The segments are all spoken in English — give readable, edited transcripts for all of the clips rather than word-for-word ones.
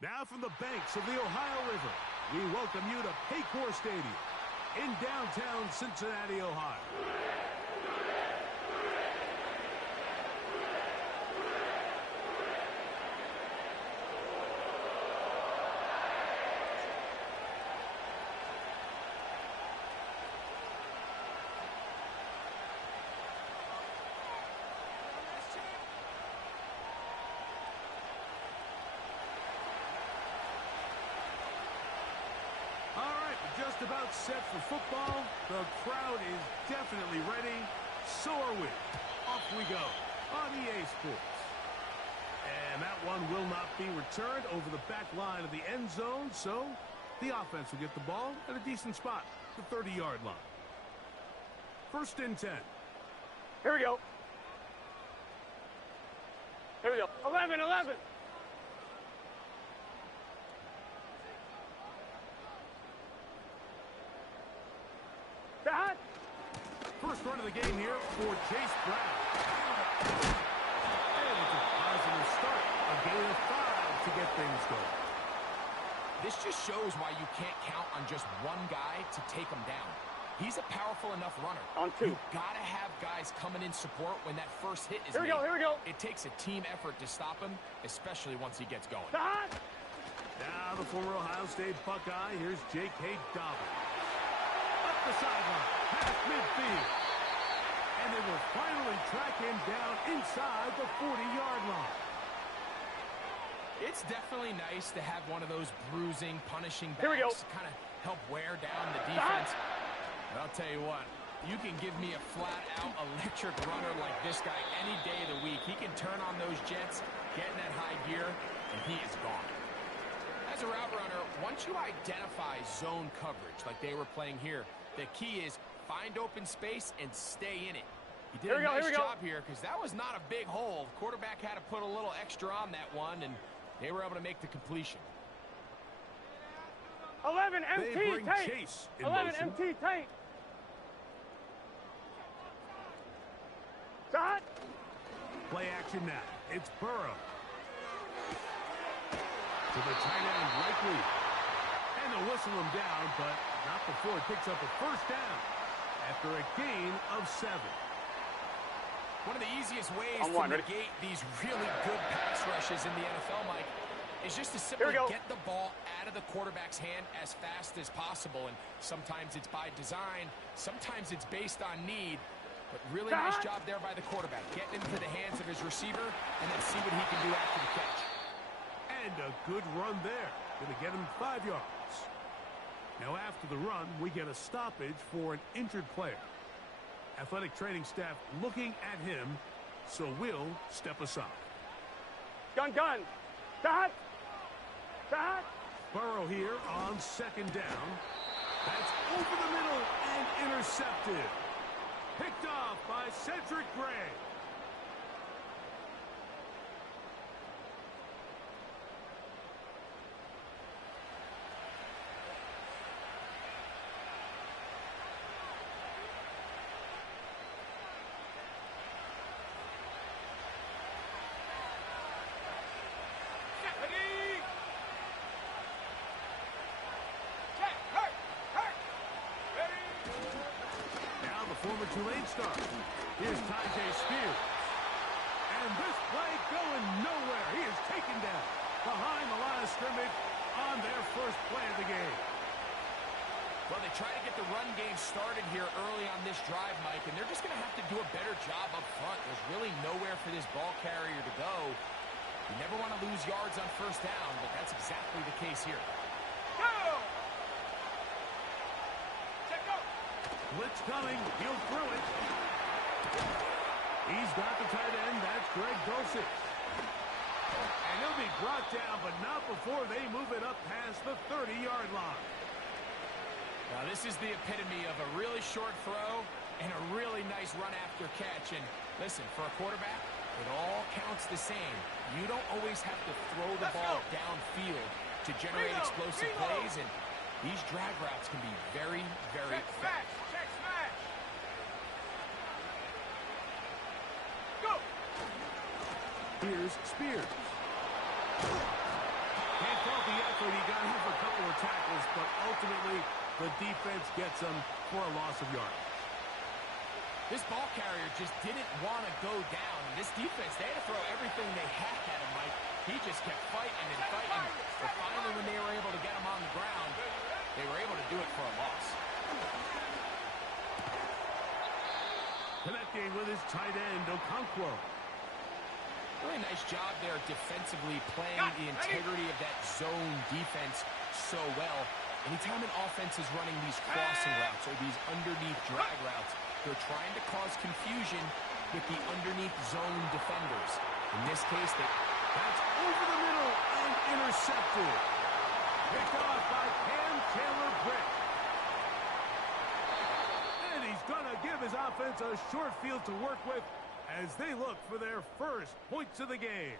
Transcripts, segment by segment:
Now from the banks of the Ohio River, we welcome you to Paycor Stadium in downtown Cincinnati, Ohio. Just about set for football. The crowd is definitely ready. So are we. Off we go on EA Sports. And that one will not be returned over the back line of the end zone, so the offense will get the ball at a decent spot, the 30-yard line. 1st and 10. Here we go. Here we go. 11. First run of the game here for Chase Brown. And it's a positive start. A gain of 5 to get things going. This just shows why you can't count on just one guy to take him down. He's a powerful enough runner. On 2. You've got to have guys coming in support when that first hit is made. Here we go. It takes a team effort to stop him, especially once he gets going. Now the former Ohio State Buckeye. Here's Jake Dobbins. Up the sideline, past midfield. And they will finally track him down inside the 40-yard line. It's definitely nice to have one of those bruising, punishing backs. Here we go. Kind of help wear down the defense. But I'll tell you what, you can give me a flat-out electric runner like this guy any day of the week. He can turn on those jets, get in that high gear, and he is gone. As a route runner, once you identify zone coverage like they were playing here, the key is find open space and stay in it. He did a nice job here because that was not a big hole. The quarterback had to put a little extra on that one, and they were able to make the completion. 11 MT tank. Chase 11 MT tank. Shot. Play action now. It's Burrow. To the tight end, Likely. And they'll whistle him down, but not before it picks up a first down after a gain of 7. One of the easiest ways to negate these really good pass rushes in the NFL, Mike, is just to simply get the ball out of the quarterback's hand as fast as possible. And sometimes it's by design, sometimes it's based on need. But really nice job there by the quarterback, getting into the hands of his receiver and then see what he can do after the catch. And a good run there. Going to get him 5 yards. Now after the run, we get a stoppage for an injured player. Athletic training staff looking at him, so we'll step aside. Gun. Dot. Burrow here on 2nd down. That's over the middle and intercepted. Picked off by Cedric Gray. Former Tulane star. Here's Tyjae Spears. And this play going nowhere. He is taken down behind the line of scrimmage on their first play of the game. Well, they try to get the run game started here early on this drive, Mike, and they're just going to have to do a better job up front. There's really nowhere for this ball carrier to go. You never want to lose yards on first down, but that's exactly the case here. Go! Blitz coming. He'll throw it. He's got the tight end. That's Greg Dulcich. And he'll be brought down, but not before they move it up past the 30-yard line. Now, this is the epitome of a really short throw and a really nice run after catch. And listen, for a quarterback, it all counts the same. You don't always have to throw the ball downfield to generate explosive plays, and these drag routes can be very, very fast. Check smash. Go. Here's Spears. Can't fault the effort. He got him for a couple of tackles, but ultimately the defense gets him for a loss of yards. This ball carrier just didn't want to go down. This defense, they had to throw everything they had at him, Mike. He just kept fighting and fighting. But finally, when they were able to get him on the ground, they were able to do it for a loss. Connecting with his tight end, Okonkwo. Really nice job there defensively, playing the integrity of that zone defense so well. Anytime an offense is running these crossing routes or these underneath drag routes, they're trying to cause confusion with the underneath zone defenders. In this case, that's over the middle and intercepted. Picked off by Cam Taylor-Britt. And he's going to give his offense a short field to work with as they look for their first points of the game.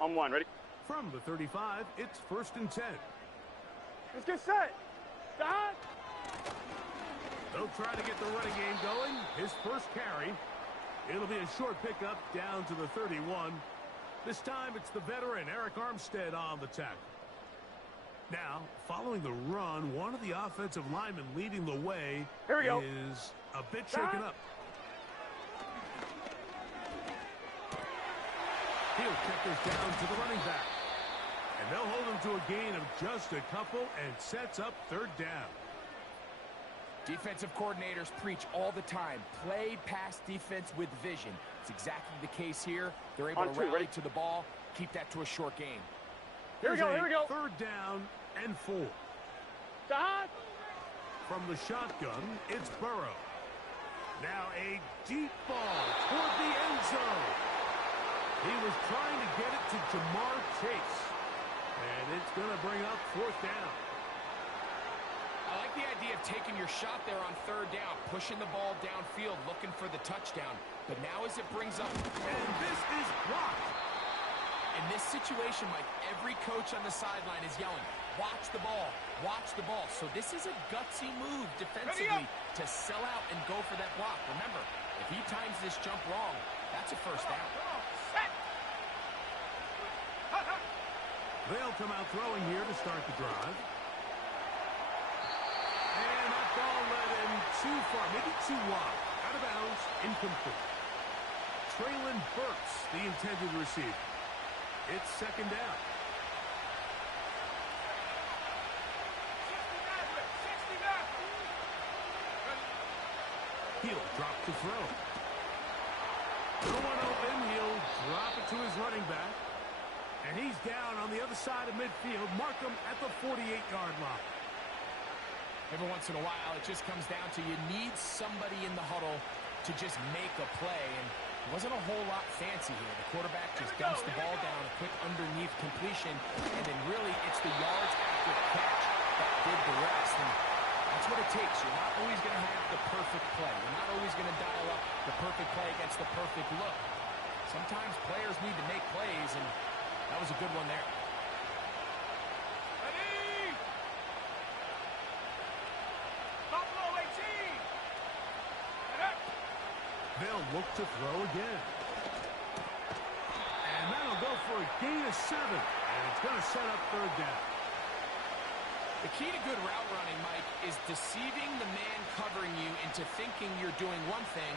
On one, ready? From the 35, it's 1st and 10. Let's get set. Stop. They'll try to get the running game going. His first carry. It'll be a short pickup down to the 31. This time it's the veteran Eric Armstead on the tackle. Now, following the run, one of the offensive linemen leading the way is a bit shaken up. He'll kick this down to the running back. And they'll hold him to a gain of just a couple and sets up 3rd down. Defensive coordinators preach all the time, play pass defense with vision. It's exactly the case here. They're able to rally to the ball, keep that to a short game. Here we go. 3rd down and 4. Stop. From the shotgun, it's Burrow. Now a deep ball toward the end zone. He was trying to get it to Jamar Chase. And it's going to bring up 4th down. I like the idea of taking your shot there on 3rd down, pushing the ball downfield, looking for the touchdown. But now as it brings up... And this is blocked. In this situation, Mike, every coach on the sideline is yelling, watch the ball, watch the ball. So this is a gutsy move defensively to sell out and go for that block. Remember, if he times this jump wrong, that's a 1st down. They'll come out throwing here to start the drive. And that ball led him too far, maybe too wide. Out of bounds, incomplete. Traylon Burks, the intended receiver. It's 2nd down. He'll drop the throw. No one open. He'll drop it to his running back. And he's down on the other side of midfield. Mark him at the 48-yard line. Every once in a while, it just comes down to you need somebody in the huddle to just make a play. And it wasn't a whole lot fancy here. The quarterback just dumps the ball down, a quick underneath completion. And then really, it's the yards after the catch that did the rest. And that's what it takes. You're not always going to have the perfect play. You're not always going to dial up the perfect play against the perfect look. Sometimes players need to make plays, and that was a good one there. Ready? Buffalo 18. They'll look to throw again. And that'll go for a gain of 7. And it's going to set up 3rd down. The key to good route running, Mike, is deceiving the man covering you into thinking you're doing one thing,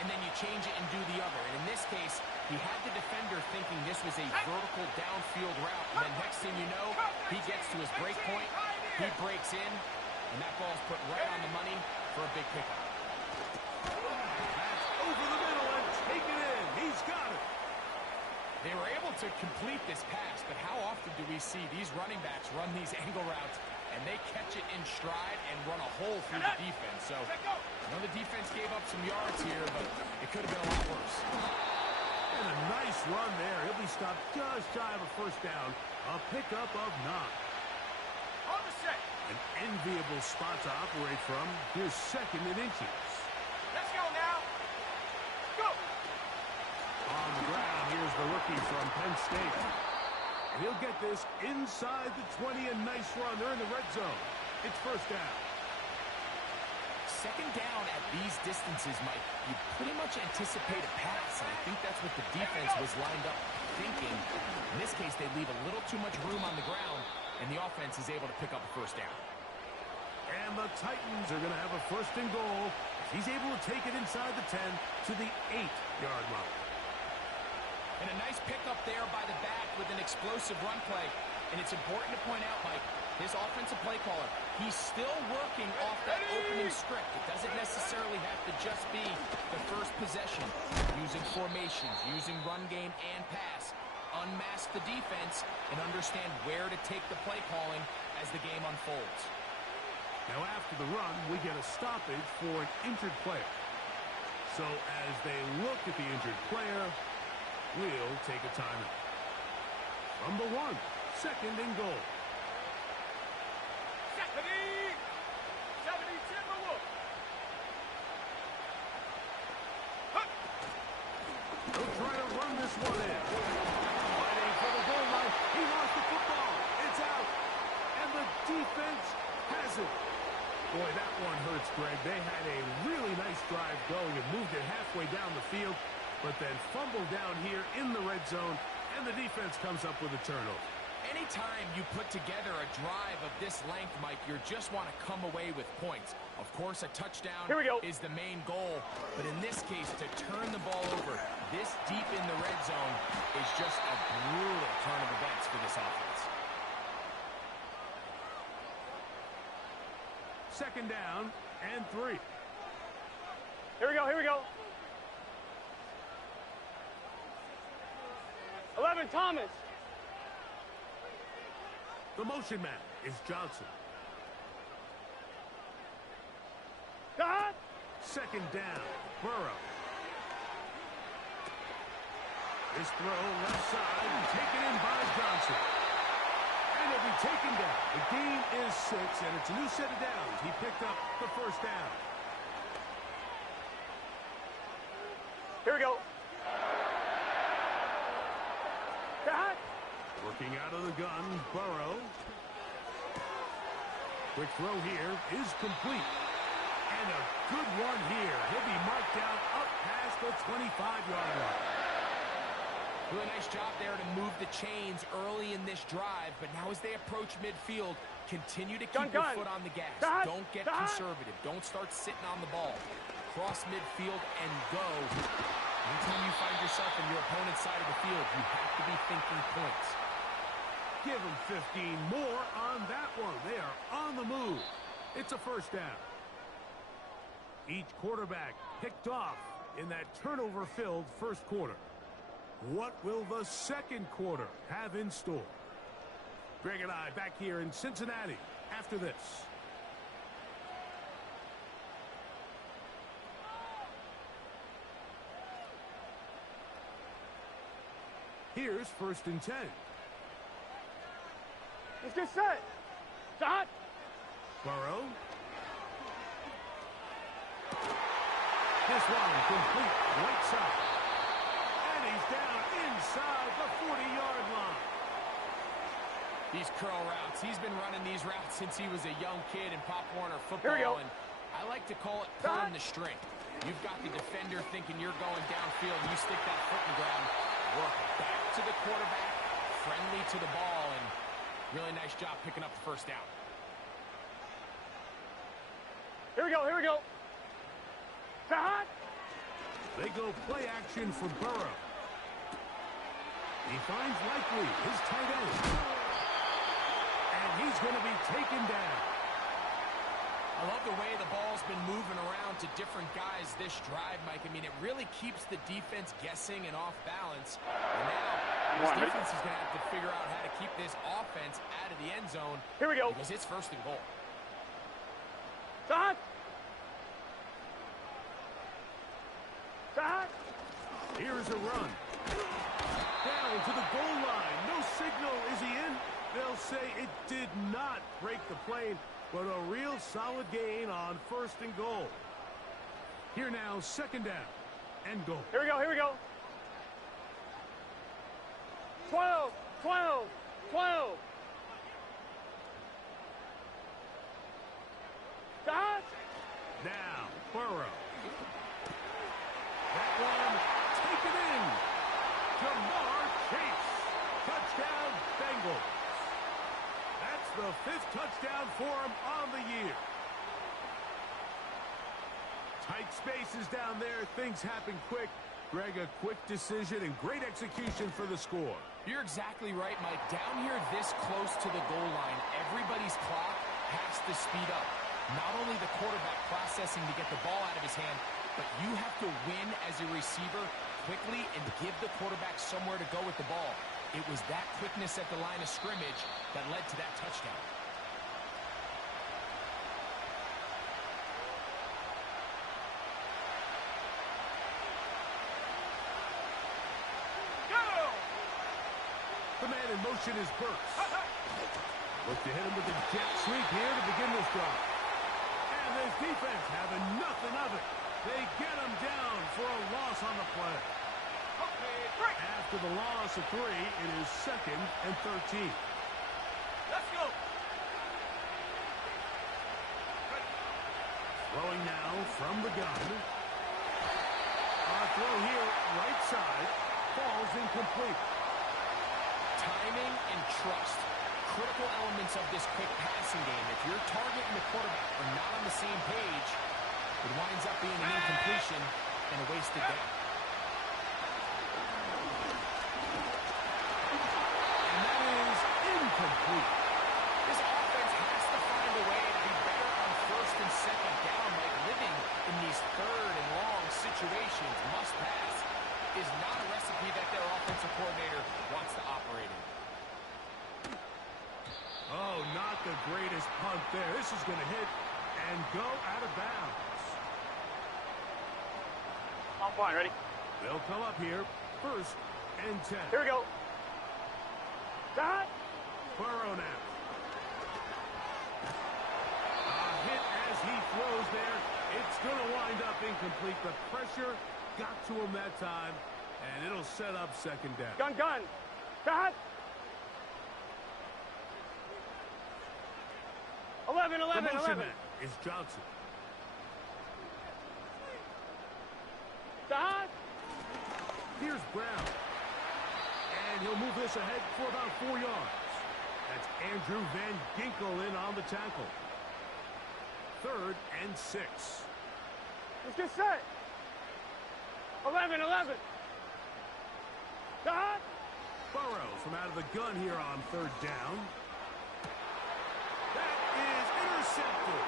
and then you change it and do the other. And in this case, he had the defender thinking this was a vertical downfield route. And then next thing you know, he gets to his break point, he breaks in, and that ball's put right on the money for a big pickup. That's over the middle and taken in. He's got it. They were able to complete this pass, but how often do we see these running backs run these angle routes and they catch it in stride and run a hole through the defense? So, I know the defense gave up some yards here, but it could have been a lot worse. And a nice run there. He'll be stopped just shy of a 1st down. A pickup of 9. On the set. An enviable spot to operate from. Here's 2nd and inches. Let's go now. Go. On the ground, here's the rookie from Penn State. And he'll get this inside the 20. A nice run. They're in the red zone. It's 1st down. second down at these distances, Mike, you pretty much anticipate a pass, and I think that's what the defense was lined up thinking. In this case, they leave a little too much room on the ground, and the offense is able to pick up a first down. And the Titans are going to have a first and goal. He's able to take it inside the 10 to the 8-yard line. And a nice pickup there by the back with an explosive run play. And it's important to point out, Mike, his offensive play caller, he's still working off that opening script. It doesn't necessarily have to just be the first possession. Using formations, using run game and pass. Unmask the defense and understand where to take the play calling as the game unfolds. Now after the run, we get a stoppage for an injured player. So as they look at the injured player, we'll take a timeout. From the 1, second and goal. 70 Timberwolves. They'll try to run this one in. Fighting for the goal line. He lost the football. It's out. And the defense has it. Boy, that one hurts, Greg. They had a really nice drive going and moved it halfway down the field, but then fumbled down here in the red zone, and the defense comes up with a turnover. Anytime you put together a drive of this length, Mike, you just want to come away with points. Of course, a touchdown is the main goal, but in this case, to turn the ball over this deep in the red zone is just a brutal turn of events for this offense. Second down and 3. Here we go, here we go. 11, Thomas. The motion man is Johnson. Cut. Second down, Burrow. This throw left side, taken in by Johnson. And he'll be taken down. The gain is 6, and it's a new set of downs. He picked up the first down. Here we go. Cut. Working out of the gun, Burrow. Quick throw here is complete. And a good one here. He'll be marked down up past the 25-yard line. Really nice job there to move the chains early in this drive, but now as they approach midfield, continue to keep your foot on the gas. Don't get conservative. Don't start sitting on the ball. Cross midfield and go. Anytime you find yourself in your opponent's side of the field, you have to be thinking points. Give them 15 more on that one. They are on the move. It's a first down. Each quarterback picked off in that turnover-filled first quarter. What will the second quarter have in store? Greg and I back here in Cincinnati after this. Here's first and 10. Let's get set. Shot. Burrow. This one complete right side. And he's down inside the 40-yard line. These curl routes, he's been running these routes since he was a young kid in Pop Warner Here we go. football, and I like to call it pulling the string. You've got the defender thinking you're going downfield, and you stick that foot in the ground, work back to the quarterback, friendly to the ball, and really nice job picking up the first down. Here we go, here we go. Shot. They go play action for Burrow. He finds Likely, his tight end. And he's going to be taken down. I love the way the ball's been moving around to different guys this drive, Mike. I mean, it really keeps the defense guessing and off balance. And now this defense is going to have to figure out how to keep this offense out of the end zone. Here we go. Because it's first and goal. Shot. Shot. Here's a run. Down to the goal line. No signal. Is he in? They'll say it did not break the plane, but a real solid gain on first and goal. Here now, second down and goal. Here we go, here we go. 12, 12, 12. Shot. Now, Burrow. That one taken in. Jamar Chase. Touchdown, Bengals. That's the 5th touchdown for him on the year. Tight spaces down there. Things happen quick. Greg, a quick decision and great execution for the score. You're exactly right, Mike. Down here this close to the goal line, everybody's clock has to speed up. Not only the quarterback processing to get the ball out of his hand, but you have to win as a receiver quickly and give the quarterback somewhere to go with the ball. It was that quickness at the line of scrimmage that led to that touchdown. The man in motion is Burks. Look to hit him with a jet sweep here to begin this drive. And this defense having nothing of it. They get him down for a loss on the play. After the loss of 3, it is 2nd and 13. Let's go. Throwing now from the gun. Throw here, right side, falls incomplete. Timing and trust, critical elements of this quick passing game. If your target and the quarterback are not on the same page, it winds up being an incompletion and a wasted down. And that is incomplete. This offense has to find a way to be better on 1st and 2nd down, like living in these 3rd and long situations. Must pass is not a recipe that their offensive coordinator wants to operate in. Oh, not the greatest punt there. This is going to hit and go out of bounds. I'm fine. Ready? They'll come up here. 1st and 10. Here we go. Shot. Burrow now. A hit as he throws there. It's going to wind up incomplete. The pressure got to him that time, and it'll set up 2nd down. Gun. Shot. 11. The motion man is Johnson. Shot. Here's Brown. And he'll move this ahead for about 4 yards. That's Andrew Van Ginkel in on the tackle. 3rd and 6. Let's get set. 11. Shot. Burrow from out of the gun here on 3rd down. That is intercepted.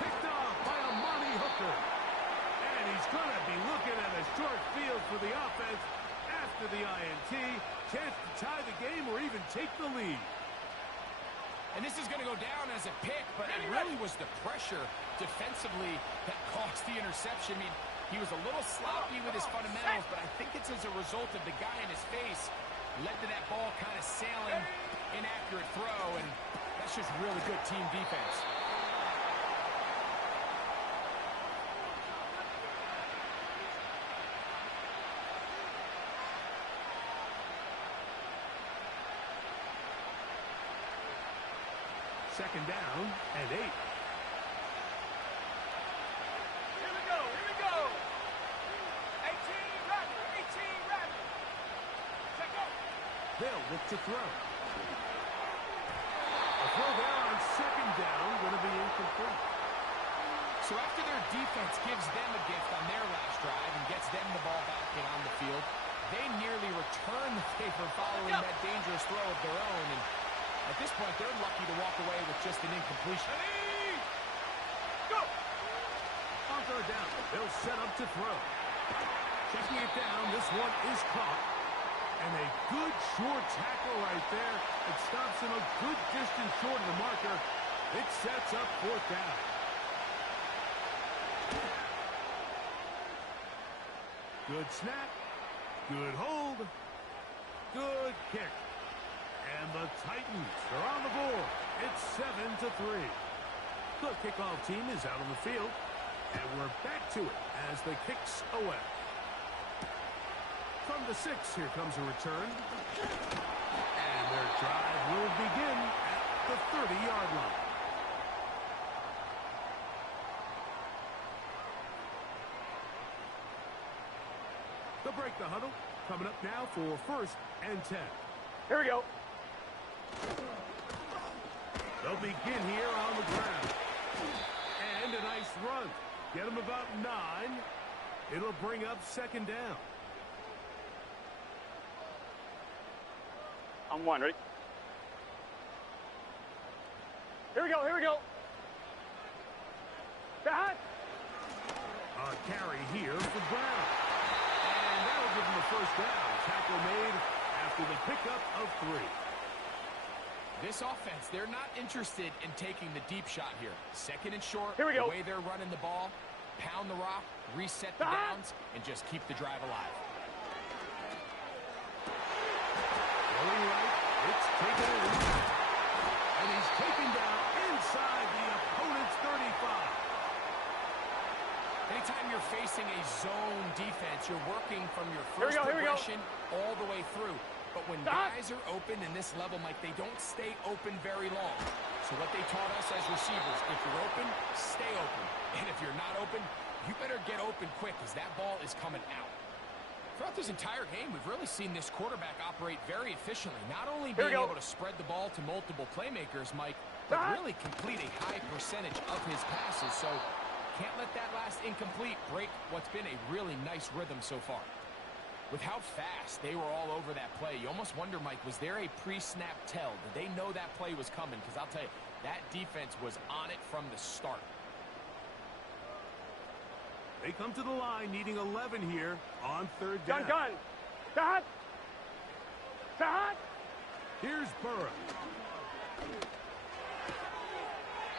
Picked off by Amani Hooker. And he's going to be looking at a short field for the offense after the INT. Chance to tie the game or even take the lead. And this is going to go down as a pick, but it really was the pressure defensively that caused the interception. I mean, he was a little sloppy with his fundamentals, but I think it's as a result of the guy in his face led to that ball kind of sailing, inaccurate throw, and that's just really good team defense. Second down and 8. Here we go. 18 Rattler. Check out. They'll look to throw. A throw there on 2nd down, going to be incomplete. So after their defense gives them a gift on their last drive and gets them the ball back in on the field, they nearly return the favor following that dangerous throw of their own. And at this point, they're lucky to walk away with just an incompletion. Go! On 3rd down, they'll set up to throw. Checking it down, this one is caught. And a good short tackle right there. It stops him a good distance short of the marker. It sets up 4th down. Good snap. Good hold. Good kick. And the Titans are on the board. It's 7-3. The kickoff team is out on the field. And we're back to it as the kicks away. From the 6, here comes a return. And their drive will begin at the 30-yard line. They'll break the huddle. Coming up now for 1st and 10. Here we go. They'll begin here on the ground. And a nice run. Get them about 9. It'll bring up 2nd down. On 1, ready? Here we go, here we go. Back. A carry here for Brown. And that'll give him a 1st down. Tackle made after the pickup of 3. This offense, they're not interested in taking the deep shot here. 2nd and short, here we go. The way they're running the ball, pound the rock, reset the downs, and just keep the drive alive. Going right, it's taken in. And he's taken down inside the opponent's 35. Anytime you're facing a zone defense, you're working from your first progression all the way through. But when guys are open in this level, Mike, they don't stay open very long. So what they taught us as receivers, if you're open, stay open. And if you're not open, you better get open quick because that ball is coming out. Throughout this entire game, we've really seen this quarterback operate very efficiently. Not only being able to spread the ball to multiple playmakers, Mike, but really complete a high percentage of his passes. So can't let that last incomplete break what's been a really nice rhythm so far. With how fast they were all over that play, you almost wonder, Mike, was there a pre-snap tell? Did they know that play was coming? Because I'll tell you, that defense was on it from the start. They come to the line needing 11 here on 3rd down. Gun. Stop. Stop. Here's Burrow.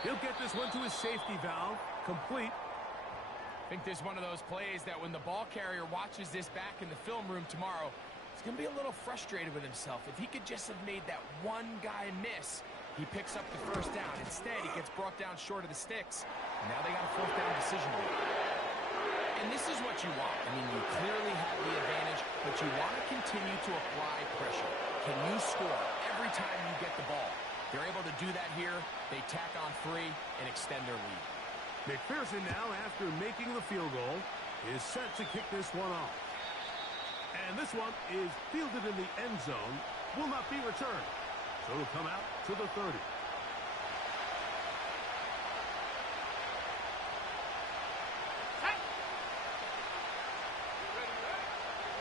He'll get this one to his safety valve. Complete. I think this is one of those plays that when the ball carrier watches this back in the film room tomorrow, he's going to be a little frustrated with himself. If he could just have made that one guy miss, he picks up the 1st down. Instead, he gets brought down short of the sticks. And now they got a 4th down decision to make. And this is what you want. I mean, you clearly have the advantage, but you want to continue to apply pressure. Can you score every time you get the ball? They're able to do that here. They tack on 3 and extend their lead. McPherson now, after making the field goal, is set to kick this one off. And this one is fielded in the end zone, will not be returned. So it'll come out to the 30.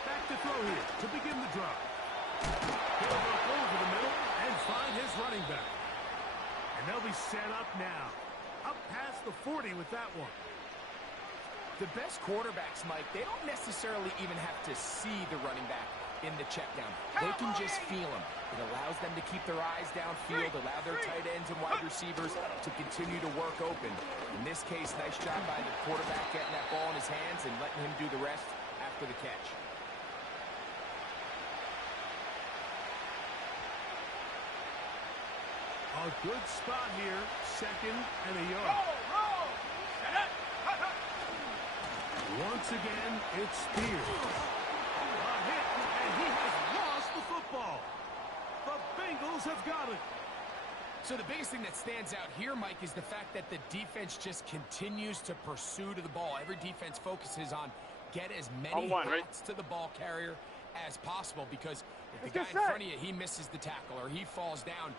Back to throw here to begin the drive. He'll look over the middle and find his running back. And they'll be set up now. Up past the 40 with that one. The best quarterbacks, Mike, they don't necessarily even have to see the running back in the check down. They can just feel him. It allows them to keep their eyes downfield, allow their tight ends and wide receivers to continue to work open. In this case, nice job by the quarterback getting that ball in his hands and letting him do the rest after the catch. A good spot here, 2nd and a yard. Once again, it's Spears. A hit, and he has lost the football. The Bengals have got it. So the biggest thing that stands out here, Mike, is the fact that the defense just continues to pursue to the ball. Every defense focuses on get as many hits to the ball carrier as possible, because if the guy in front of you, he misses the tackle or he falls down,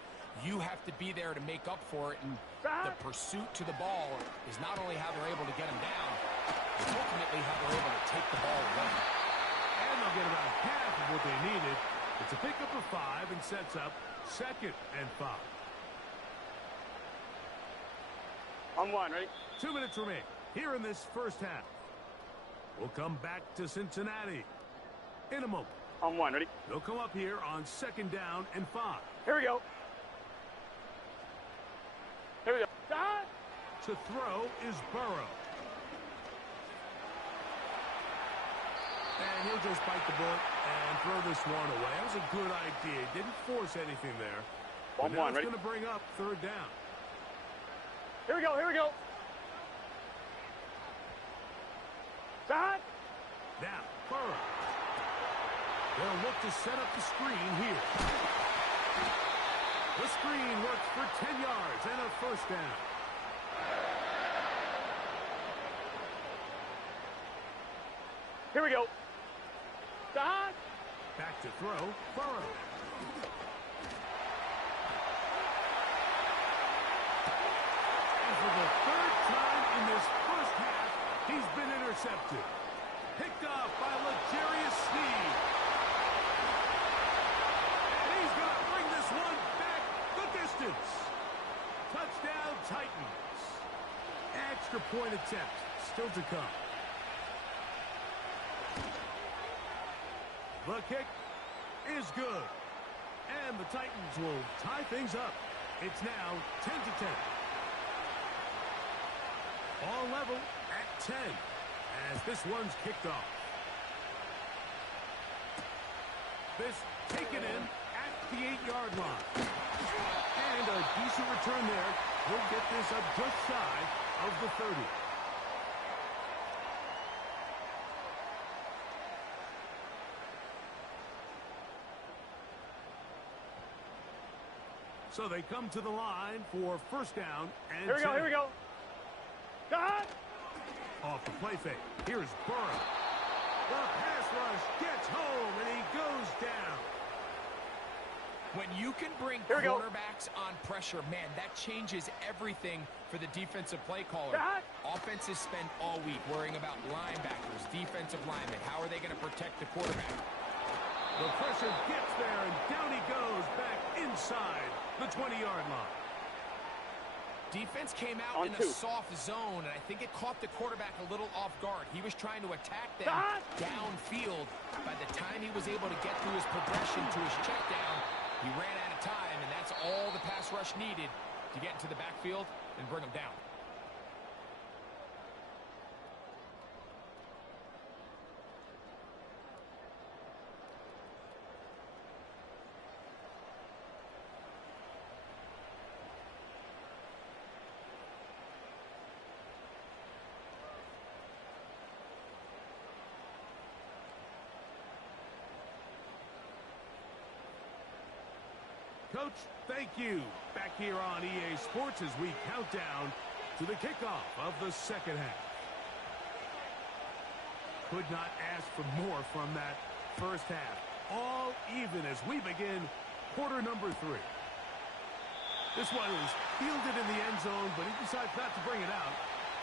you have to be there to make up for it, and the pursuit to the ball is not only how they're able to get him down, it's ultimately how they're able to take the ball away. And they'll get about half of what they needed. It's a pickup of 5 and sets up 2nd and 5. On 1, ready? 2 minutes remain here in this 1st half. We'll come back to Cincinnati in a moment. On 1, ready? They'll come up here on 2nd down and 5. Here we go. Here we go. To throw is Burrow. And he'll just bite the bullet and throw this one away. That was a good idea. Didn't force anything there. But now it's going to bring up 3rd down. Here we go. Here we go. Stop. Now, Burrow. They'll look to set up the screen here. The screen works for 10 yards and a 1st down. Here we go. Stop. Back to throw, Burrow. And for the third time in this first half, he's been intercepted. Picked off by Legarius Sneed. And he's going to bring this one back the distance. Touchdown, Titans. Extra point attempt still to come. The kick is good. And the Titans will tie things up. It's now 10-10. All level at 10 as this one's kicked off. This taken in at the 8-yard line. And a decent return there. He'll get this up just shy of the 30. So they come to the line for first down and Here we go, here we go. Stop. Off the play fake. Here's Burrow. The pass rush gets home, and he goes down. When you can bring quarterbacks on pressure, man, that changes everything for the defensive play caller. Offenses spend all week worrying about linebackers, defensive linemen. How are they going to protect the quarterback? The pressure gets there, and down he goes back inside the 20-yard line. Defense came out in a soft zone, and I think it caught the quarterback a little off guard. He was trying to attack them downfield. By the time he was able to get through his progression to his check down, he ran out of time, and that's all the pass rush needed to get into the backfield and bring him down. Coach, thank you. Back here on EA Sports as we count down to the kickoff of the second half. Could not ask for more from that first half. All even as we begin quarter number 3. This one is fielded in the end zone, but he decides not to bring it out.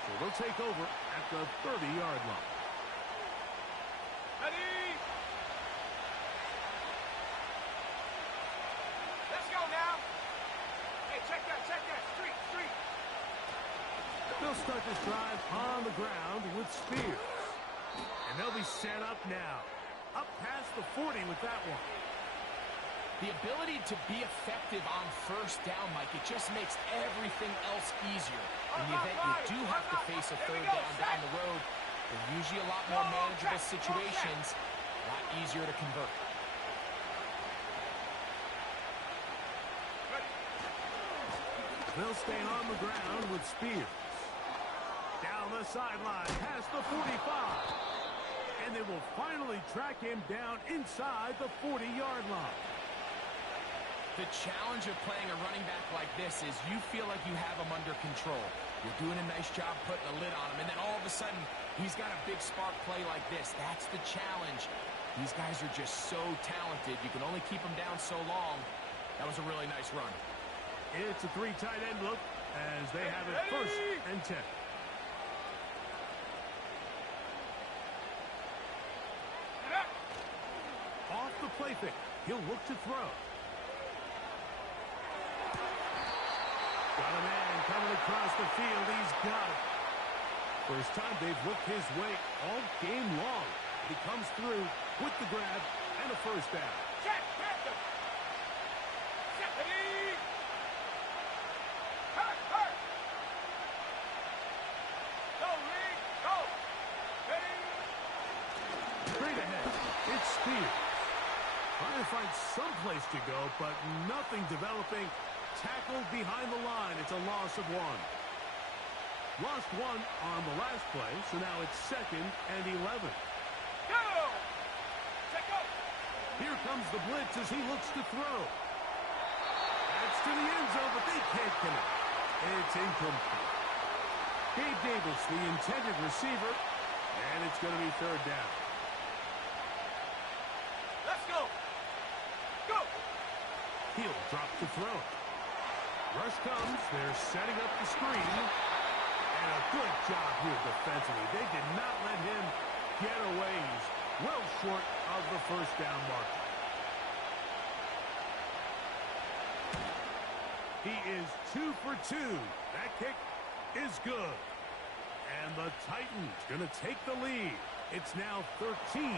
So they'll take over at the 30-yard line. Ready? Let's go now. Hey, check that. Street. They'll start this drive on the ground with Spears. And they'll be set up now. Up past the 40 with that one. The ability to be effective on first down, Mike, it just makes everything else easier. In the event you do have to face a third down the road, they're usually a lot more manageable situations, a lot easier to convert. They'll stay on the ground with Spears. Down the sideline, past the 45. And they will finally track him down inside the 40-yard line. The challenge of playing a running back like this is you feel like you have him under control. You're doing a nice job putting a lid on him, and then all of a sudden, he's got a big spark play like this. That's the challenge. These guys are just so talented. You can only keep them down so long. That was a really nice run. It's a 3 tight end look as they have it first and 10. Off the play fake. He'll look to throw. Got a man coming across the field. He's got it. First time they've looked his way all game long. He comes through with the grab and a first down. Check. Straight ahead, it's Spears. Trying to find some place to go, but nothing developing. Tackled behind the line. It's a loss of 1. Lost 1 on the last play, so now it's 2nd and 11. Go! Check up! Here comes the blitz as he looks to throw. That's to the end zone, but they can't connect. It's incomplete. Gabe Davis, the intended receiver, and it's going to be third down. Go. Go. He'll drop to throw. Rush comes. They're setting up the screen. And a good job here defensively. They did not let him get away. He's well short of the first down marker. He is 2 for 2. That kick is good. And the Titans going to take the lead. It's now 13-10.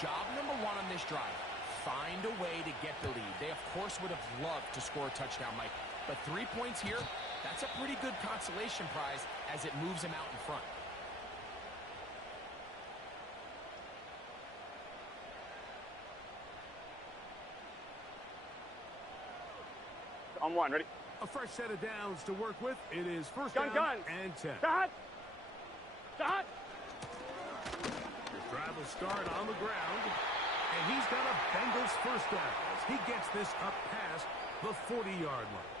Job number one on this drive. Find a way to get the lead. They, of course, would have loved to score a touchdown, Mike. But 3 points here, that's a pretty good consolation prize as it moves them out in front. On one, ready? A fresh set of downs to work with. It is first Gun. down and 10. Start. Start. His drive will start on the ground. And he's got a Bengals first down as he gets this up past the 40-yard line.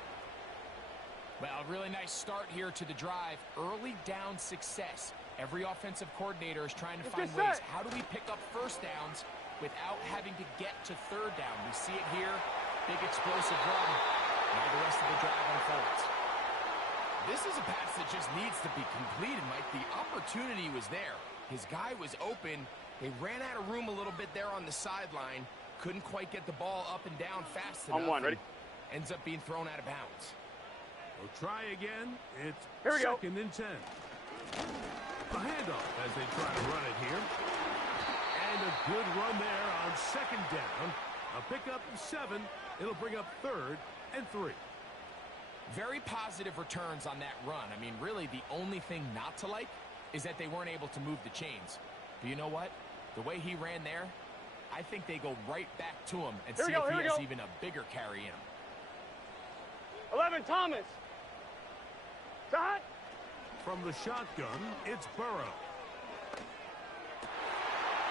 Well, really nice start here to the drive. Early down success. Every offensive coordinator is trying to find ways. How do we pick up first downs without having to get to third down? We see it here. Big explosive run. Now the rest of the drive unfolds. This is a pass that just needs to be completed, Mike. The opportunity was there. His guy was open. They ran out of room a little bit there on the sideline. Couldn't quite get the ball up and down fast enough. On one, ready? Ends up being thrown out of bounds. We'll try again. It's here we go. 2nd and 10. A handoff as they try to run it here. And a good run there on 2nd down. A pickup of 7. It'll bring up 3rd and 3. Very positive returns on that run. I mean, really, the only thing not to like is that they weren't able to move the chains. But you know what? The way he ran there, I think they go right back to him and see if he has even a bigger carry in him. 11, Thomas. Start. From the shotgun, it's Burrow.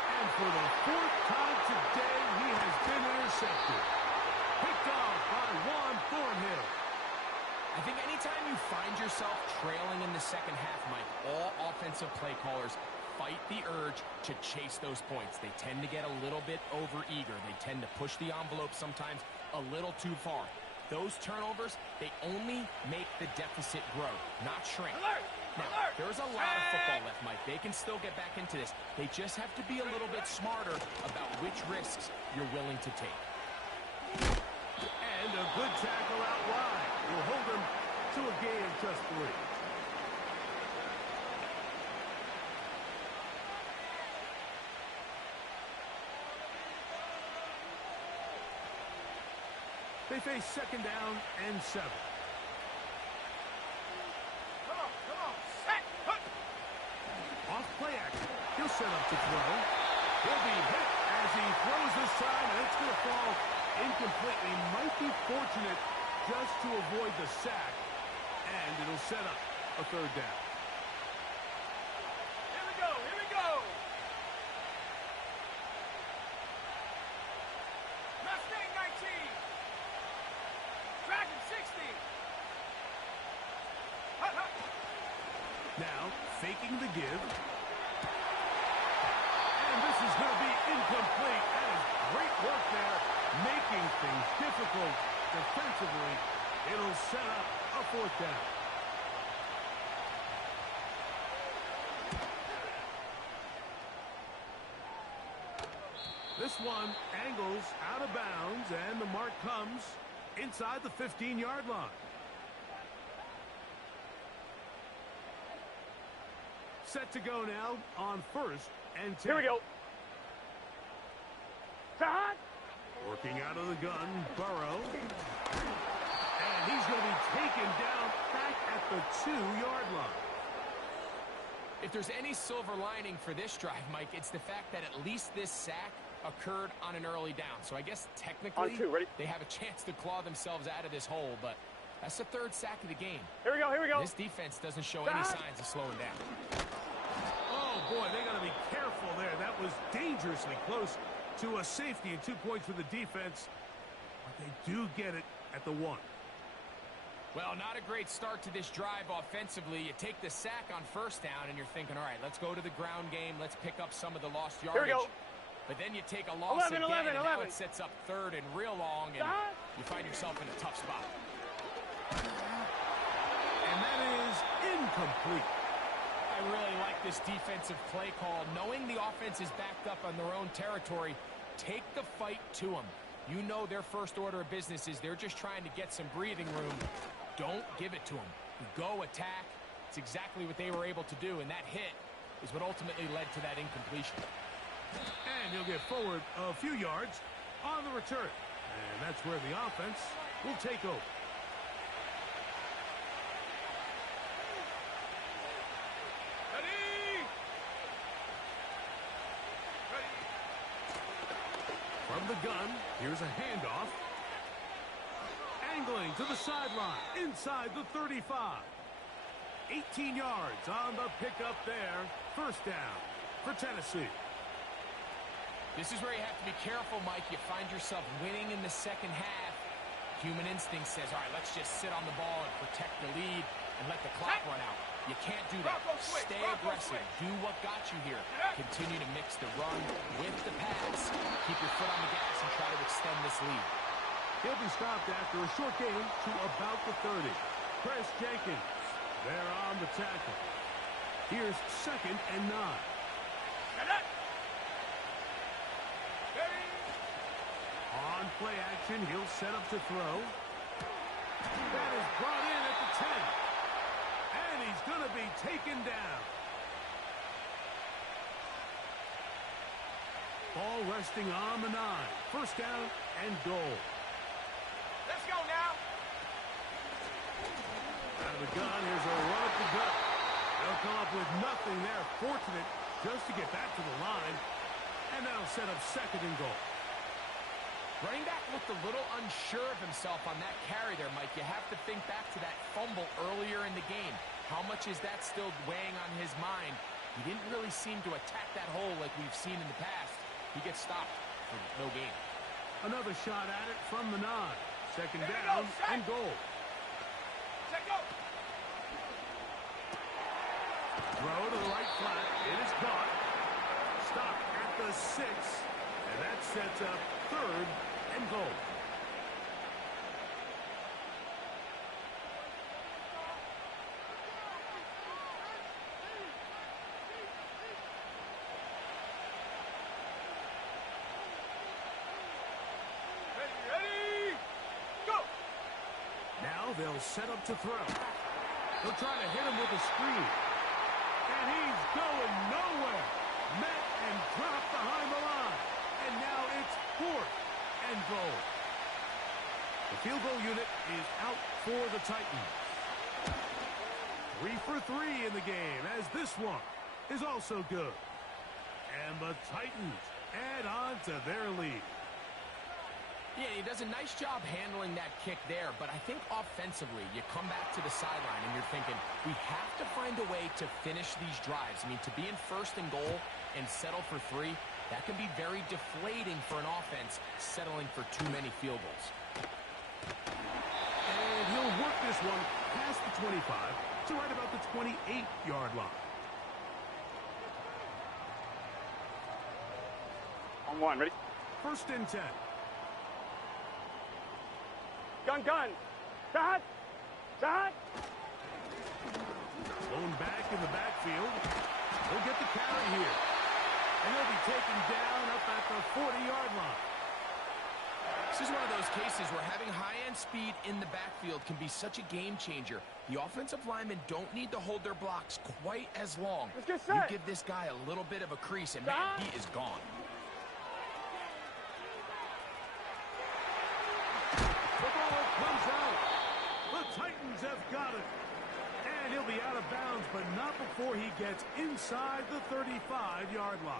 And for the 4th time today, he has been intercepted. Picked off by Juan Thornhill. I think anytime you find yourself trailing in the second half, Mike, all offensive play callers fight the urge to chase those points. They tend to get a little bit overeager. They tend to push the envelope sometimes a little too far. Those turnovers, they only make the deficit grow, not shrink. Now, there's a lot of football left, Mike. They can still get back into this. They just have to be a little bit smarter about which risks you're willing to take. And a good tackle out wide will hold them to a gain of just 3. They face 2nd down and 7. Come on, set. Off play action. He'll set up to throw. He'll be hit as he throws this time, and it's going to fall incomplete. He might be fortunate just to avoid the sack, and it'll set up a 3rd down. Here we go. Here we go. Mustang 19. Dragon 60. Now, faking the give. And this is going to be incomplete. That is great work there, making things difficult defensively. It'll set up a 4th down. This one angles out of bounds, and the mark comes inside the 15-yard line. Set to go now on 1st and 10. Here we go. Start. Working out of the gun, Burrow. And he's going to be taken down back at the 2-yard line. If there's any silver lining for this drive, Mike, it's the fact that at least this sack occurred on an early down. So I guess technically on 2, ready? They have a chance to claw themselves out of this hole, but that's the 3rd sack of the game. Here we go, here we go. This defense doesn't show any signs of slowing down. Oh, boy, they got to be careful there. That was dangerously close to a safety, and 2 points for the defense. But they do get it at the 1. Well, not a great start to this drive offensively. You take the sack on 1st down, and you're thinking, all right, let's go to the ground game. Let's pick up some of the lost yardage. Here we go. But then you take a loss 11, again, 11, and 11. now it sets up third and real long, and you find yourself in a tough spot. And that is incomplete. I really like this defensive play call. Knowing the offense is backed up on their own territory, take the fight to them. You know their first order of business is they're just trying to get some breathing room. Don't give it to them. Go attack. It's exactly what they were able to do, and that hit is what ultimately led to that incompletion. And he'll get forward a few yards on the return. And that's where the offense will take over. Ready! Ready! From the gun, here's a handoff. Angling to the sideline, inside the 35. 18 yards on the pickup there. First down for Tennessee. This is where you have to be careful, Mike. You find yourself winning in the second half. Human instinct says, all right, let's just sit on the ball and protect the lead and let the clock run out. You can't do that. Stay aggressive. Do what got you here. Continue to mix the run with the pass. Keep your foot on the gas and try to extend this lead. He'll be stopped after a short gain to about the 30. Chris Jenkins there on the tackle. Here's 2nd and 9. On play action, he'll set up to throw. That is brought in at the 10. And he's going to be taken down. Ball resting on the 9. First down and goal. Let's go now. Out of the gun, here's a run up the gut. They'll come up with nothing there. Fortunate just to get back to the line. And that'll set up 2nd and goal. Running back looked a little unsure of himself on that carry there, Mike. You have to think back to that fumble earlier in the game. How much is that still weighing on his mind? He didn't really seem to attack that hole like we've seen in the past. He gets stopped for no gain. Another shot at it from the 9. 2nd down and goal. Set go. Throw to the right flat. It is caught. Stop at the 6. And that sets up 3rd and goal. Ready, go! Now they'll set up to throw. They'll try to hit him with a screen. And he's going nowhere. Met and dropped behind the line. And now it's 4th and goal. The field goal unit is out for the Titans. 3 for 3 in the game, as this one is also good. And the Titans add on to their lead. Yeah, he does a nice job handling that kick there, but I think offensively, you come back to the sideline and you're thinking, we have to find a way to finish these drives. I mean, to be in 1st and goal and settle for 3, that can be very deflating for an offense settling for too many field goals. And he'll work this one past the 25 to right about the 28-yard line. On 1, ready? 1st and 10. Gun. Side. Blown back in the backfield. He'll get the carry here. And he'll be taken down up at the 40-yard line. This is one of those cases where having high-end speed in the backfield can be such a game changer. The offensive linemen don't need to hold their blocks quite as long. Let's get You set. give this guy a little bit of a crease, and man, he is gone. The ball comes out. The Titans have got it. And he'll be out of bounds, but not before he gets inside the 35-yard line.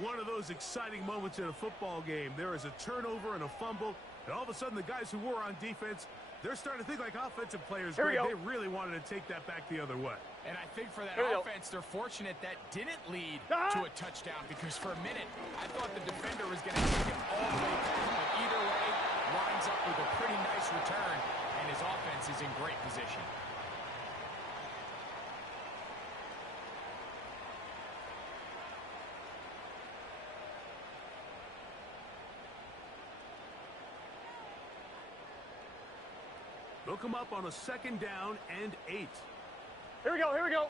One of those exciting moments in a football game. There is a turnover and a fumble, and all of a sudden the guys who were on defense, they're starting to think like offensive players. Greg, they really wanted to take that back the other way. And I think for that offense, they're fortunate that didn't lead to a touchdown, because for a minute, I thought the defender was going to take it all the way back. But either way, lines up with a pretty nice return, and his offense is in great position. They'll come up on a 2nd down and 8. Here we go, here we go.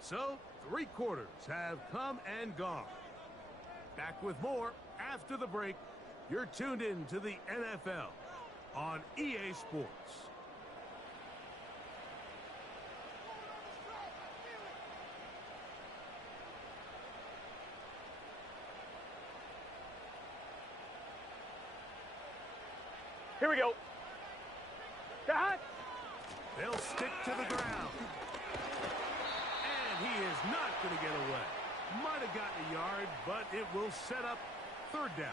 So, 3 quarters have come and gone. Back with more after the break. You're tuned in to the NFL on EA Sports. Here we go. Got. They'll stick to the ground. And he is not going to get away. Might have gotten a yard, but it will set up 3rd down.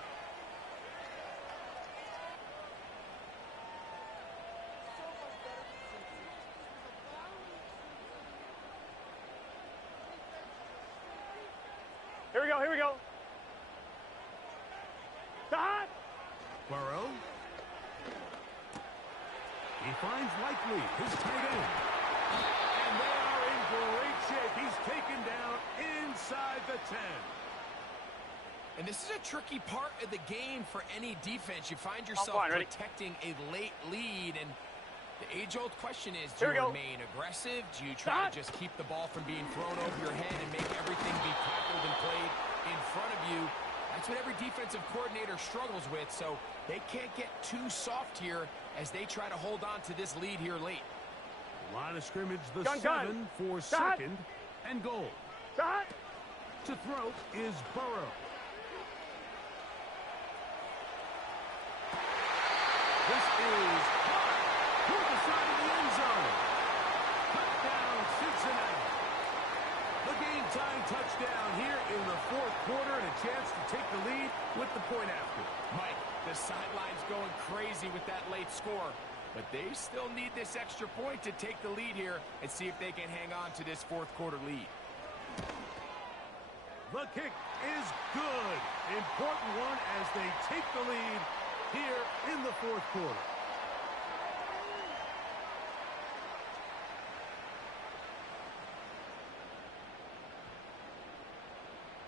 Here we go, here we go. Got. Burrow. He finds Likely, his tight end. And they are in great shape. He's taken down inside the 10. And this is a tricky part of the game for any defense. You find yourself protecting a late lead, and the age-old question is, do you remain aggressive? Do you try to just keep the ball from being thrown over your head and make everything be tackled and played in front of you? That's what every defensive coordinator struggles with, so they can't get too soft here as they try to hold on to this lead here late. Line of scrimmage, the 7 for 2nd and goal. To throw is Burrow. This is caught toward the side of the end zone. Touchdown, Cincinnati. The game-time touchdown here in the 4th quarter, and a chance to take the lead with the point after. Mike, the sideline's going crazy with that late score, but they still need this extra point to take the lead here and see if they can hang on to this 4th quarter lead. The kick is good. Important one as they take the lead here in the 4th quarter.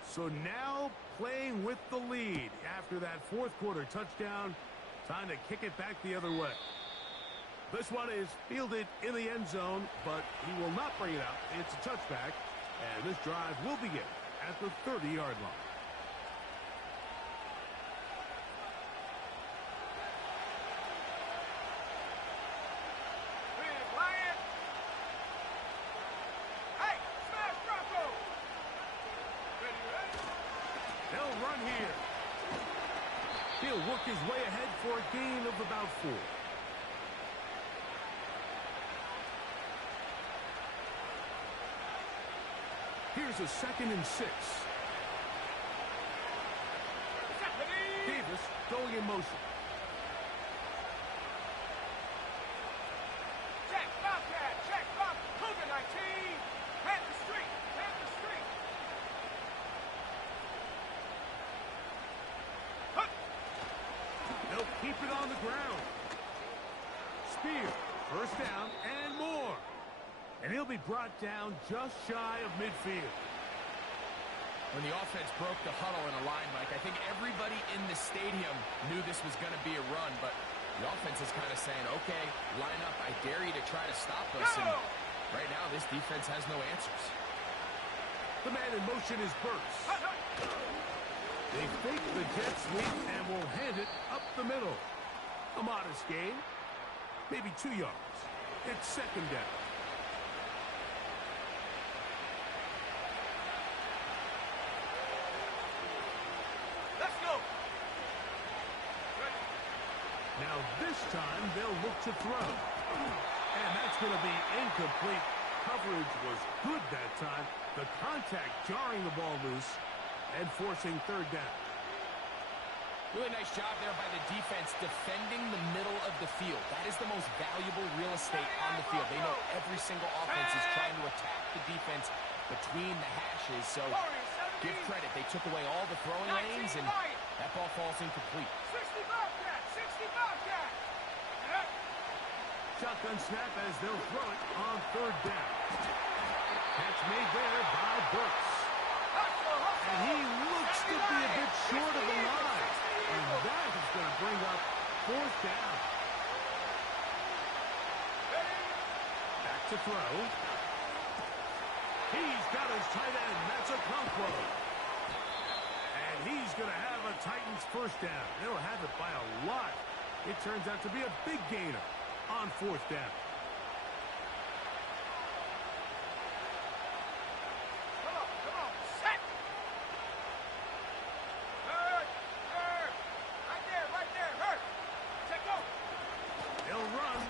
So now playing with the lead after that 4th quarter touchdown. Time to kick it back the other way. This one is fielded in the end zone, but he will not bring it out. It's a touchback, and this drive will begin at the 30-yard line. They'll run here. He'll work his way ahead for a gain of about 4. Here's a 2nd and 6. Davis going in motion. Check, Bobcat, check, Bob. Cougar 19. Head the street, head the street. They'll keep it on the ground. Spear, 1st down and more. And he'll be brought down just shy of midfield. When the offense broke the huddle in a line, Mike, I think everybody in the stadium knew this was going to be a run, but the offense is kind of saying, okay, line up, I dare you to try to stop us. And right now, this defense has no answers. The man in motion is Burks. They fake the jet sweep and will hand it up the middle. A modest gain, maybe 2 yards. It's 2nd down. Let's go. Now this time they'll look to throw. And that's going to be incomplete. Coverage was good that time. The contact jarring the ball loose and forcing 3rd down. Really nice job there by the defense defending the middle of the field. That is the most valuable real estate on the field. They know every single offense is trying to attack the defense between the hashes. So give credit. They took away all the throwing lanes, and that ball falls incomplete. 60 Bobcat, 60 Bobcat. Shotgun snap as they'll throw it on 3rd down. Catch made there by Burks. And he looks to be a bit short of the line. fourth down. Back to throw. He's got his tight end. That's a Okonkwo. And he's going to have a Titans first down. They'll have it by a lot. It turns out to be a big gainer on fourth down. Come on, set. Hurt. Right there, hurt. Set, go. He'll run.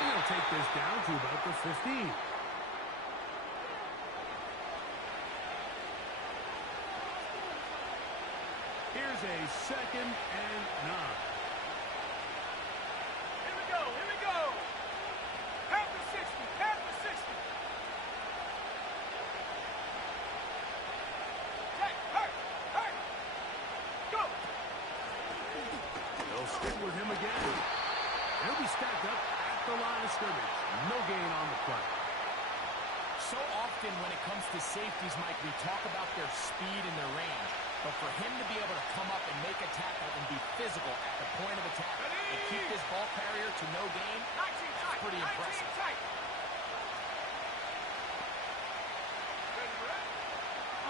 He'll take this down to about the 15. Here's a 2nd and 9. Here we go. Half the 60. Set, hurt. Go. They'll stick with him again. He'll be stacked up at the line of scrimmage. No gain on the play. So often when it comes to safeties, Mike, we talk about their speed and their range. But for him to be able to come up and make a tackle and be physical at the point of attack and keep this ball carrier to no gain, that's pretty impressive.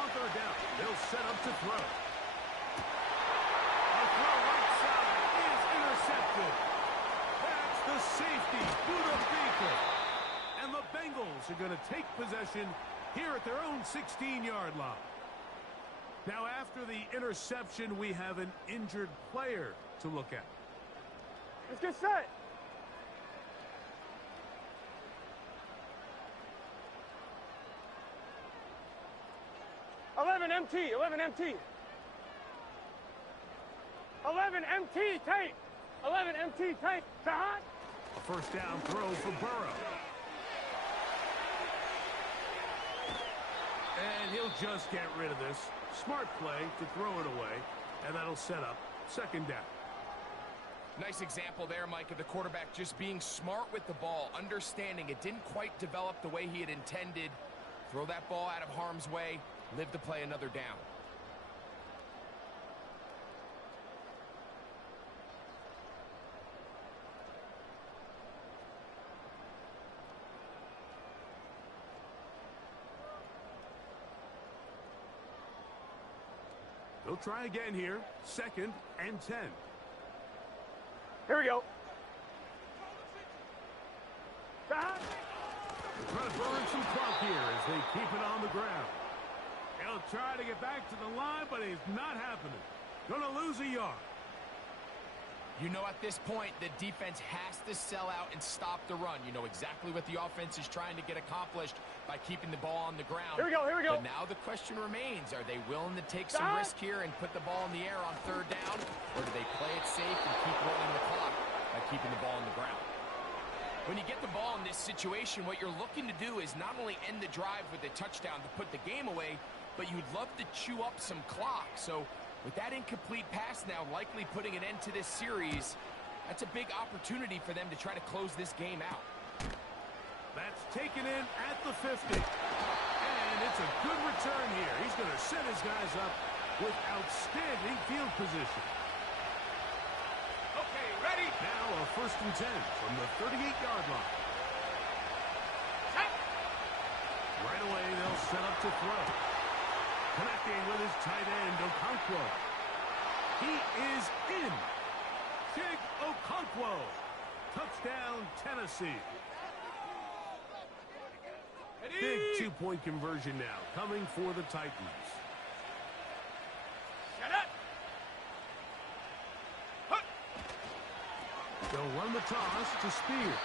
On third down, they'll set up to throw. A throw right side is intercepted. That's the safety, Buda Baker. And the Bengals are going to take possession here at their own 16-yard line. Now, after the interception, we have an injured player to look at. Let's get set. Eleven MT, tape. 11 MT, tape. Shot. A first down throw for Burrow. And he'll just get rid of this. Smart play to throw it away, and that'll set up 2nd down. Nice example there, Mike, of the quarterback just being smart with the ball, understanding it didn't quite develop the way he had intended. Throw that ball out of harm's way, live to play another down. They'll try again here. 2nd and 10. Here we go. They're trying to burn some clock here as they keep it on the ground. He'll try to get back to the line, but it's not happening. Gonna lose a yard. You know, at this point, the defense has to sell out and stop the run. You know exactly what the offense is trying to get accomplished by keeping the ball on the ground. Here we go. But now the question remains, are they willing to take some risk here and put the ball in the air on third down? Or do they play it safe and keep running the clock by keeping the ball on the ground? When you get the ball in this situation, what you're looking to do is not only end the drive with a touchdown to put the game away, but you'd love to chew up some clock. So with that incomplete pass now likely putting an end to this series, that's a big opportunity for them to try to close this game out. That's taken in at the 50. And it's a good return here. He's going to set his guys up with outstanding field position. Okay, ready? Now a 1st and 10 from the 38-yard line. Set. Right away, they'll set up to throw. Connecting with his tight end, Okonkwo. He is in. Big Okonkwo. Touchdown, Tennessee. Big 2-point conversion now coming for the Titans. Shut up. They'll run the toss to Spears.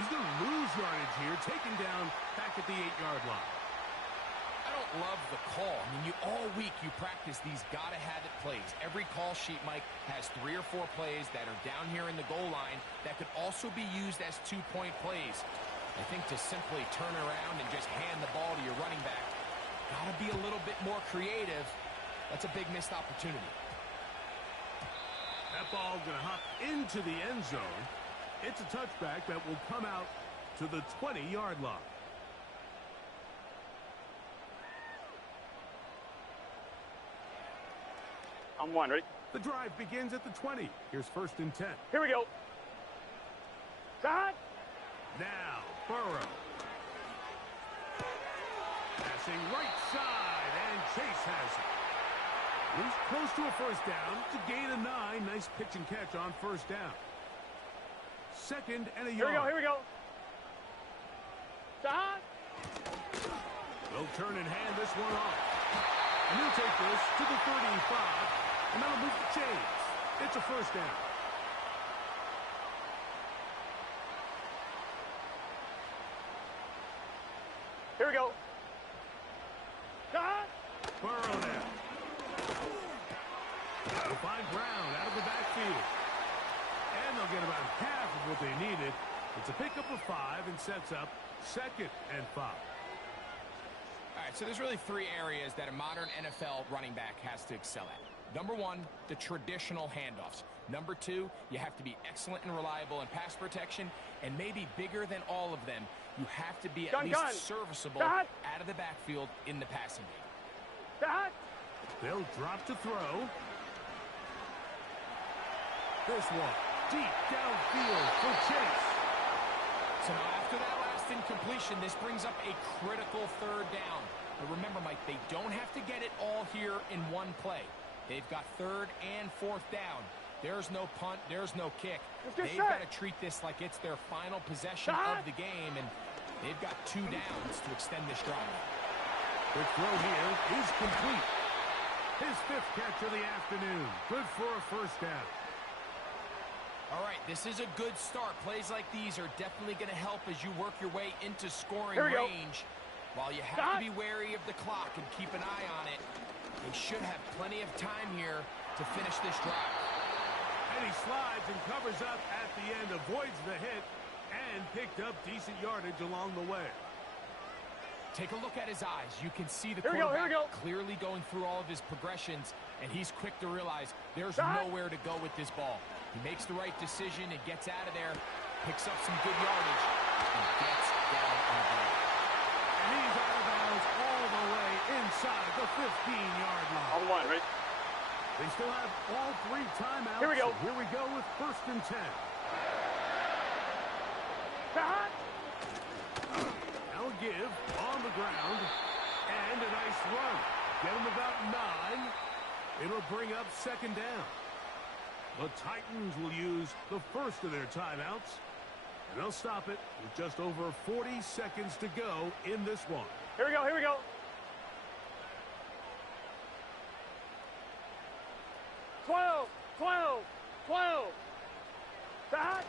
He's going to lose yardage here, taken down back at the 8-yard line. I don't love the call. I mean, all week you practice these gotta-have-it plays. Every call sheet, Mike, has 3 or 4 plays that are down here in the goal line that could also be used as 2-point plays. I think to simply turn around and just hand the ball to your running back, gotta be a little bit more creative. That's a big missed opportunity. That ball going to hop into the end zone. It's a touchback that will come out to the 20-yard line. On one, ready? The drive begins at the 20. Here's 1st and 10. Here we go. Shot. Now, Burrow. Passing right side, and Chase has it. He's close to a 1st down. To gain a 9. Nice pitch and catch on 1st down. 2nd and a yard. Here we go. Shot. They'll turn and hand this one off. And he'll take this to the 35. And that'll move the chains. It's a 1st down. Here we go. Shot. Burrow now. They'll find Brown out of the backfield. And they'll get about half of what they needed. It's a pickup of 5 and sets up 2nd and 5. All right, so there's really 3 areas that a modern NFL running back has to excel at. Number 1, the traditional handoffs. Number 2, you have to be excellent and reliable in pass protection. And maybe bigger than all of them, you have to be at least serviceable out of the backfield in the passing game. Shot. They'll drop to throw. This one, deep downfield for Chase. So now after that last incompletion, this brings up a critical 3rd down. But remember, Mike, they don't have to get it all here in one play. They've got 3rd and 4th down. There's no punt. There's no kick. They've got to treat this like it's their final possession of the game, and they've got 2 downs to extend this drive. The throw here is complete. His 5th catch of the afternoon. Good for a 1st down. All right, this is a good start. Plays like these are definitely going to help as you work your way into scoring range. While you have to be wary of the clock and keep an eye on it, they should have plenty of time here to finish this drive. And he slides and covers up at the end, avoids the hit, and picked up decent yardage along the way. Take a look at his eyes. You can see the quarterback clearly going through all of his progressions, and he's quick to realize there's nowhere to go with this ball. He makes the right decision and gets out of there, picks up some good yardage, and gets down on the ground. And he's out of bounds all the way inside the 15-yard line. On one, right? They still have all 3 timeouts. Here we go. So here we go with 1st and 10. Shot. Now a give on the ground. And a nice run. Get him about 9. It'll bring up 2nd down. The Titans will use the 1st of their timeouts. And they'll stop it with just over 40 seconds to go in this one. Here we go. 12. Shot.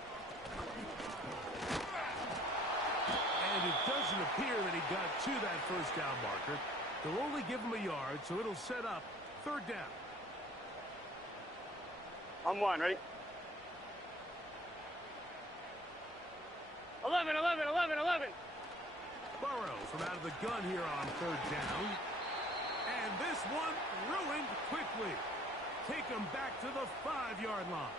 And it doesn't appear that he got to that 1st down marker. They'll only give him a yard, so it'll set up 3rd down. On one, ready? 11. Burrow from out of the gun here on 3rd down. And this one ruined quickly. Take him back to the 5-yard line.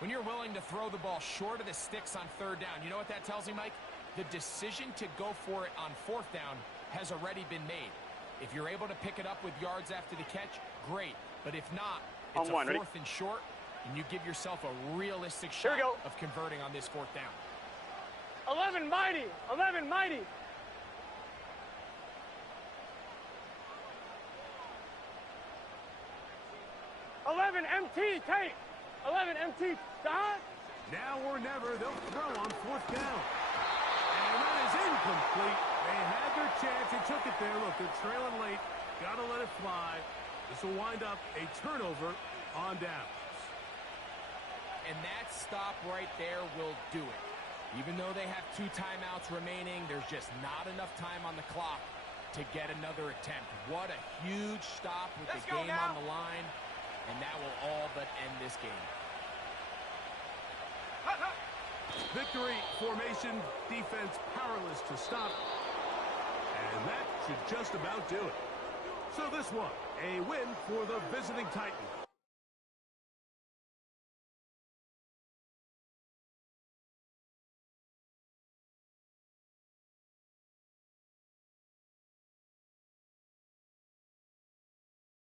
When you're willing to throw the ball short of the sticks on 3rd down, you know what that tells me, Mike? The decision to go for it on 4th down has already been made. If you're able to pick it up with yards after the catch, great. But if not, it's a 4th and short, and you give yourself a realistic shot of converting on this 4th down. 11 mighty. 11 MT, Tate. 11 MT, Don. Now or never, they'll throw on 4th down. And that is incomplete. They had their chance. They took it there. Look, they're trailing late. Got to let it fly. This will wind up a turnover on downs. And that stop right there will do it. Even though they have 2 timeouts remaining, there's just not enough time on the clock to get another attempt. What a huge stop with the game on the line. And that will all but end this game. Victory, formation, defense powerless to stop. And that should just about do it. So this one, a win for the visiting Titans.